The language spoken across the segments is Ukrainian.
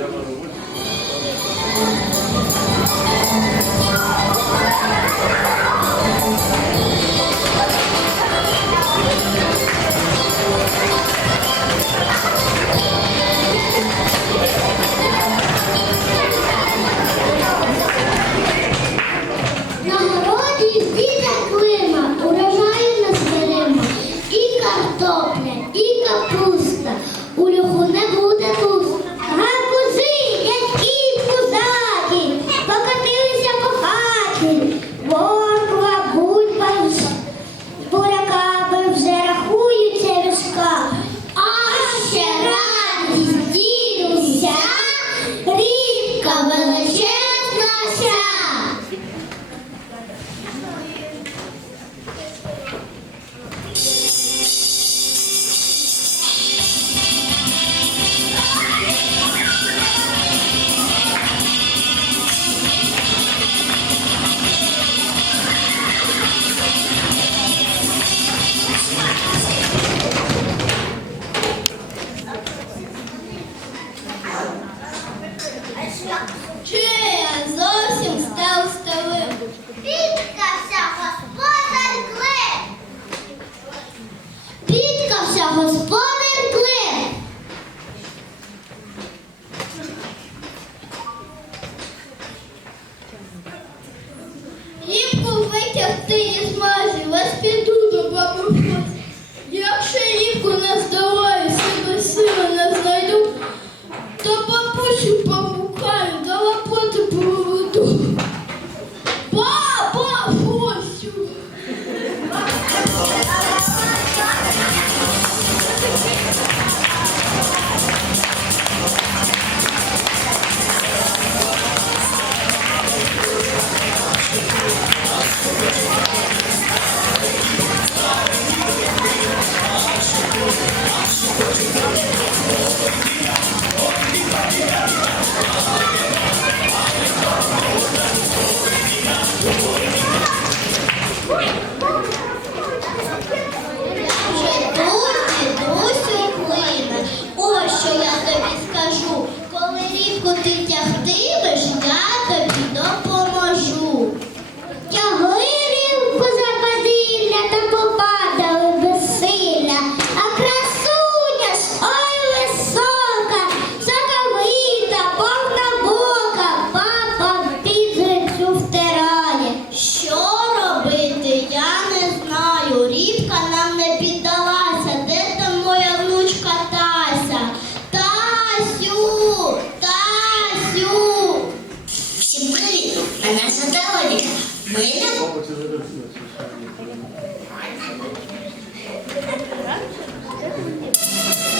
Já falou muito. 아. Thank you.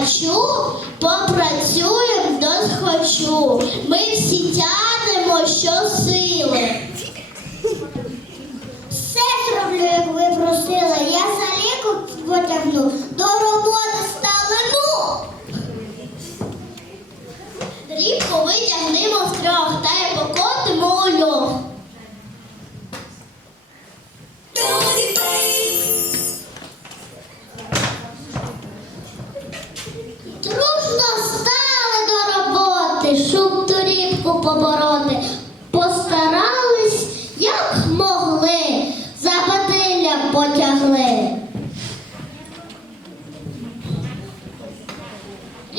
хочу, попрацюємо досхочу. Ми всі тянемо щосили. Все зроблю, як ви просили. Я за ліку потягну, до роботи сталину. Рібку витягнемо втрьох та й покоїмо.